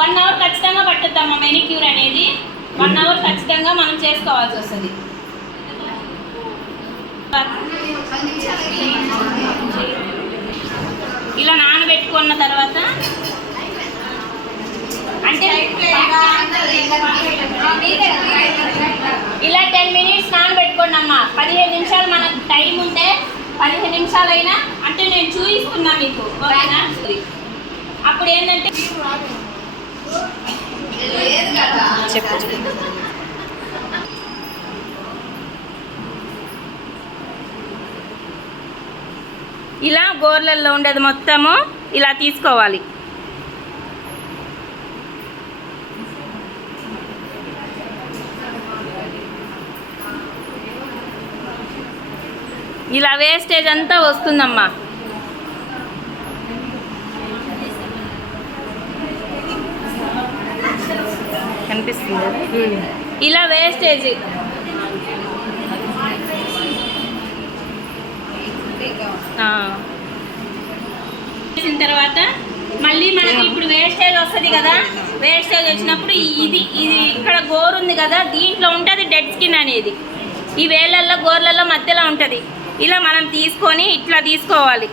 One hour ఖచ్చితంగా పట్టుద్దామా manicure అనేది. 1 hour ఖచ్చితంగా మనం చేసుకోవాల్సి వస్తుంది. ఇలా నానబెట్టుకున్న తర్వాత అంటే ఇలా 10 మినిట్స్ నానబెట్టుకోండి అమ్మా. 15 నిమిషాలు మనకు టైం ఉంటే 15 నిమిషాలైనా అంటే నేను చూపిస్తున్నా మీకు, ఓకేనా? అప్పుడు ఏంటంటే ఇలా గోర్లల్లో ఉండేది మొత్తము ఇలా తీసుకోవాలి. ఇలా వేస్టేజ్ అంతా వస్తుందమ్మా. కనిపిస్తుంది ఇలా వేస్టేజ్. చేసిన తర్వాత మళ్ళీ మనకి ఇప్పుడు వేస్టేజ్ వస్తుంది కదా. వేస్టేజ్ వచ్చినప్పుడు ఇది ఇక్కడ గోరు ఉంది కదా, దీంట్లో ఉంటుంది డెడ్ స్కిన్ అనేది. ఈ వేళ్ళల్లో గోర్లలో మధ్యలో ఉంటుంది. ఇలా మనం తీసుకొని ఇట్లా తీసుకోవాలి.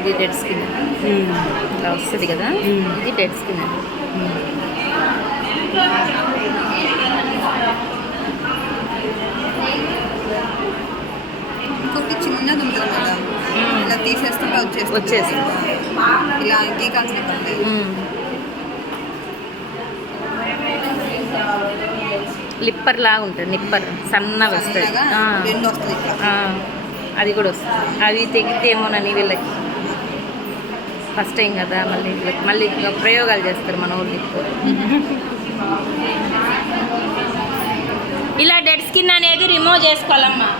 ఇది డెడ్ స్కిన్ ఇలా వస్తుంది కదా, ఇది డెడ్ స్కిన్ అండి. ఇంకొకటి చిన్నది ఉంటుంది మేడం, ఇలా తీసేస్తుంటే వచ్చేసి ఇలా గీకాల్సిన పడతాయి. లిప్పర్ లాగా ఉంటుంది, నిప్పర్ సన్నగా వస్తుంది. అది కూడా వస్తుంది. అవి తెగితేమోనని వీళ్ళకి ఫస్ట్ టైం కదా, మళ్ళీ ప్రయోగాలు చేస్తారు మన ఊళ్ళో. ఇలా డెడ్ స్కిన్ అనేది రిమూవ్ చేసుకోవాలమ్మా.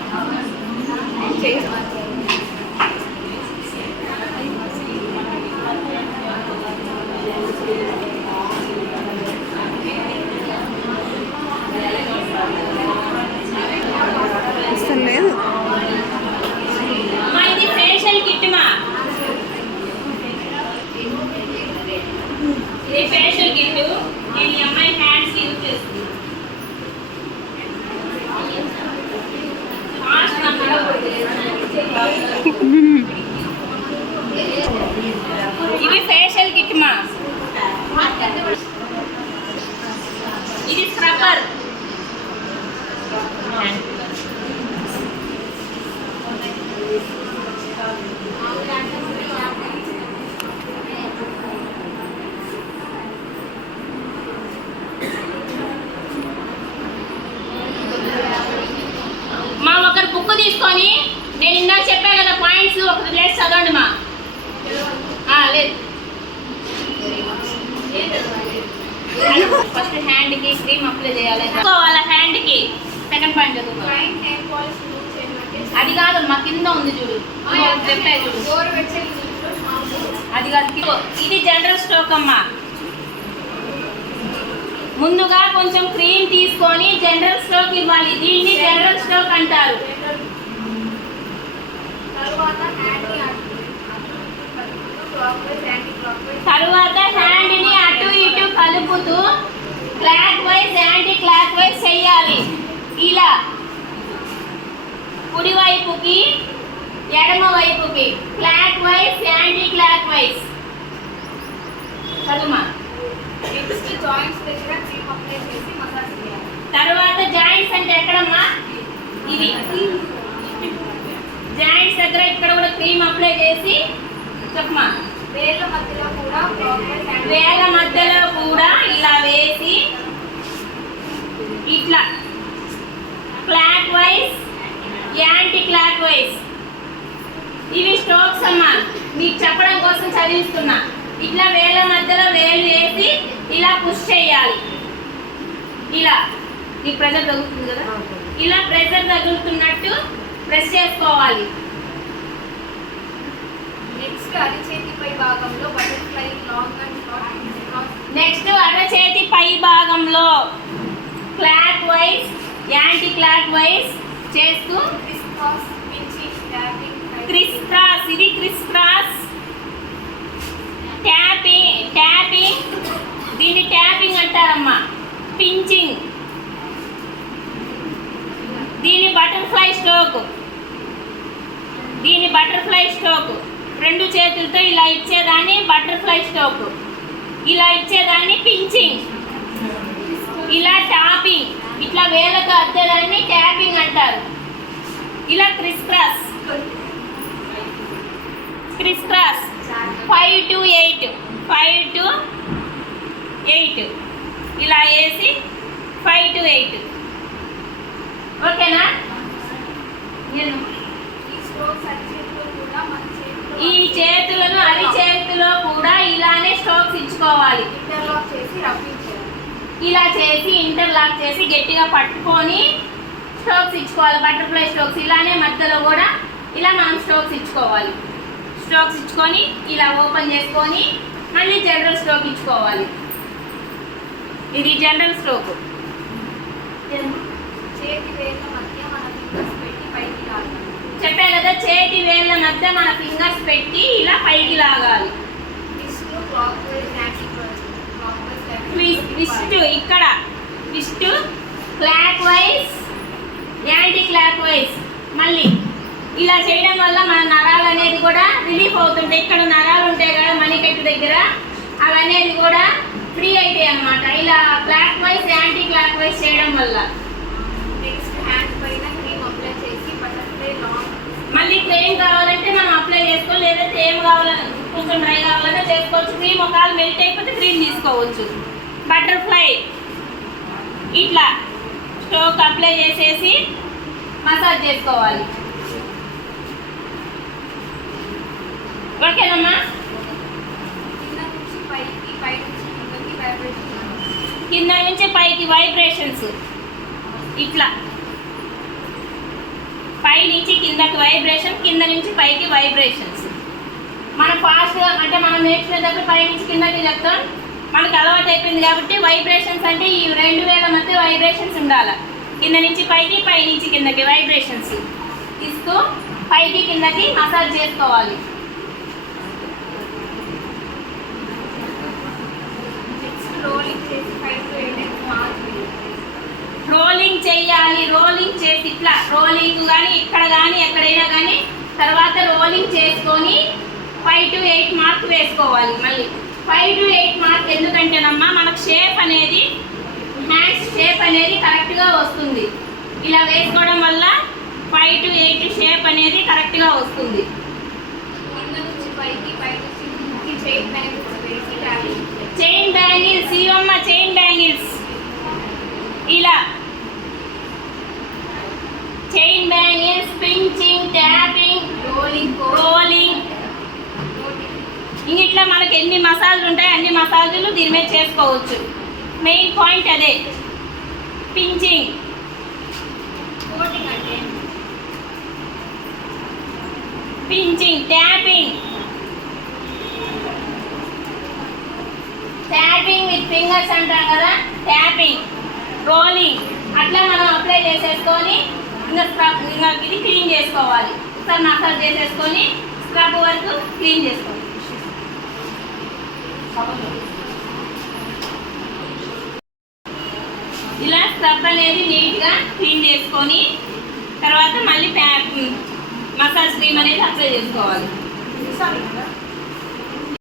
లేదు ఇది ఫేషియల్ కిట్ మా. ఇది ఫేషియల్ కిట్. నేను ఈ అమ్మాయి హ్యాండ్స్ యూజ్ చేస్తున్నాను. ఇది ఫేషియల్ కిట్ మా. ఇది స్క్రబ్బర్. మా ఒకరు బుక్ తీసుకొని నేను ఇందాక చెప్పా కదా పాయింట్స్ ఒకటి లేదు చదవండి మా. లేదు ఫస్ట్ హ్యాండ్కి క్రీమ్ అప్లై చేయాలి. వాళ్ళ హ్యాండ్కి సెకండ్ పాయింట్ అది కాదు మా కింద ఉంది చూడు, చెప్పా చూడు, అది కాదు. ఇది జనరల్ స్టోక్ అమ్మా. ముందుగా కొంచెం క్రీమ్ తీసుకొని జనరల్ స్టోక్ ఇవ్వాలి. దీన్ని జనరల్ స్టోక్ అంటారు. తరువాత హ్యాండ్ని అటు ఇటు కలుపుతూ clockwise anticlockwise చెయ్యాలి. ఇలా కుడి వైపుకి ఎడమ వైపుకి clockwise anticlockwise. చదువుమా. తర్వాత జాయింట్స్ అంటే ఎక్కడమ్మా? ఇది జాయింట్స్ దగ్గర ఇక్కడ కూడా క్రీమ్ అప్లై చేసి చెప్పమా. వేళ్ళ మధ్యలో కూడా ఇలా వేసి ఇట్లా clock wise anti clock wise. ఇవి స్ట్రోక్స్ అమ్మా, మీకు చెప్పడం కోసం చదివిస్తున్నా. ఇట్లా వేళ్ళ మధ్యలో వేలు వేసి ఇలా పుష్ చేయాలి. ఇలా ఈ ప్రెజర్ తగులుతుంది కదా, ఇలా ప్రెజర్ తగులుతున్నట్టు ప్రెస్ చేసుకోవాలి. నెక్స్ట్ అరచేతిపై భాగంలో butterfly long and short. Next అరచేతి పై భాగంలో clockwise anticlockwise చేస్తూ crisscross pinching tapping crisscross, ఇది క్రిస్ క్రాస్, ట్యాపింగ్ దీన్ని ట్యాపింగ్ అంటారమ్మా. పించింగ్ దీని బటర్ఫ్లై స్ట్రోక్, రెండు చేతులతో ఇలా ఇచ్చేదాన్ని బటర్ఫ్లై స్ట్రోక్, ఇలా ఇచ్చేదాన్ని పించింగ్, ఇలా టాపింగ్, ఇట్లా వేలకు అద్దేదాన్ని ట్యాపింగ్ అంటారు. ఇలా క్రిస్ క్రాస్ 5 to 8 ఇలా వేసి 5 to 8. ఓకేనా? ఈ స్ట్రోక్స్ అరచేతిలో కూడా మన చేతిలో ఈ చేతులను అరిచేతిలో కూడా ఇలానే స్ట్రోక్స్ ఇచ్చుకోవాలి. ఇంటర్లాక్ చేసి రబ్బింగ్ చేయాలి. ఇలా చేసి ఇంటర్లాక్ చేసి గట్టిగా పట్టుకొని స్ట్రోక్స్ ఇచ్చుకోవాలి. బటర్ఫ్లై స్ట్రోక్స్ ఇలానే మధ్యలో కూడా ఇలా మనం స్ట్రోక్స్ ఇచ్చుకోవాలి. స్ట్రోక్స్ ఇచ్చుకొని ఇలా ఓపెన్ చేసుకొని మళ్ళీ జనరల్ స్ట్రోక్ ఇచ్చుకోవాలి. ఇది జనరల్ స్ట్రోక్. చేతి వేళ్ళ మధ్య మన ఫింగర్స్ పెట్టి పైకి లాగాలి. చెప్పా కదా, చేతి వేళ్ళ మధ్య మన ఫింగర్స్ పెట్టి ఇలా పైకి లాగాలి. Twist clockwise anticlockwise twist ఇక్కడ twist clockwise anticlockwise. మళ్ళీ ఇలా చేయడం వల్ల మన నరాలు అనేది కూడా రిలీఫ్ అవుతుంటాయి. ఇక్కడ నరాలు ఉంటాయి కదా మణికట్టు దగ్గర, అవనేది కూడా ఫ్రీ అవుతాయి అన్నమాట. ఇలా clock wise anti clock wise చేయడం వల్ల. నెక్స్ట్ హ్యాండ్ పైన క్రీమ్ అప్లై చేసి బటర్ఫ్లై లాంగ్. మళ్ళీ క్రీమ్ కావాలంటే మనం అప్లై చేసుకోవాలి, లేదంటే ఏం కావాలని కొంచెం డ్రై కావాలంటే చేసుకోవచ్చు. క్రీమ్ ఒకవేళ మెల్ట్ అయిపోతే క్రీమ్ తీసుకోవచ్చు. బటర్ఫ్లై ఇట్లా స్ట్రోక్ అప్లై చేసేసి మసాజ్ చేసుకోవాలి. ఓకేనమ్మా? కింద నుంచి పైకి, పై నుంచి కిందకి వైబ్రేషన్. కింద నుంచి పైకి వైబ్రేషన్స్, ఇట్లా పై నుంచి కిందకి వైబ్రేషన్, కింద నుంచి పైకి వైబ్రేషన్స్. మనం ఫాస్ట్గా అంటే మనం నేర్చుకునేటప్పుడు పై నుంచి కిందకి చెప్తాం, మనకు అలవాటు అయిపోయింది కాబట్టి వైబ్రేషన్స్ అంటే ఈ రెండు వేల మధ్య వైబ్రేషన్స్ ఉండాలి. కింద నుంచి పైకి, పై నుంచి కిందకి వైబ్రేషన్స్ ఇస్తూ పైకి కిందకి మసాజ్ చేసుకోవాలి. నెక్స్ట్ రోలింగ్ చేసి 5 to 8 times మార్చ్. రోలింగ్ చేయాలి. రోలింగ్ చేసి ఇట్లా రోలింగ్ కానీ ఇక్కడ కానీ ఎక్కడైనా కానీ తర్వాత రోలింగ్ చేసుకొని 5 to 8 మార్క్ వేసుకోవాలి. మళ్ళీ 5 to 8 మార్క్ ఎందుకంటేనమ్మా మనకు షేప్ అనేది హ్యాండ్స్ షేప్ అనేది కరెక్ట్గా వస్తుంది. ఇలా వేసుకోవడం వల్ల 5 to 8 షేప్ అనేది కరెక్ట్గా వస్తుంది. కింద నుంచి పైకి, పై నుంచి కిందకి చైన్ బ్యాంగిల్స్ వేసి ట్యాపింగ్. చైన్ బ్యాంగిల్స్ ఇవమ్మ, చైన్ బ్యాంగిల్స్ ఇలా chain bangles, pinching, tapping, rolling. ఇట్లా మనకి ఎన్ని మసాజులు ఉంటాయి అన్ని మసాజులు దీని మీద చేసుకోవచ్చు. మెయిన్ పాయింట్ అదే. పించింగ్, కోటింగ్ అంటే పించింగ్, ట్యాపింగ్ విత్ ఫింగర్స్ అంటాం కదా, ట్యాపింగ్, రోలింగ్. అట్లా మనం అప్లై చేసేసుకొని ఇంకా ఇది క్లీన్ చేసుకోవాలి. ఒకసారి మసాజ్ చేసేసుకొని స్క్రబ్ వరకు క్లీన్ చేసుకోవాలి. ఇలా స్క్రబ్ అనేది నీట్గా క్లీన్ చేసుకొని తర్వాత మళ్ళీ మసాజ్ క్రీమ్ అనేది అప్లై చేసుకోవాలి.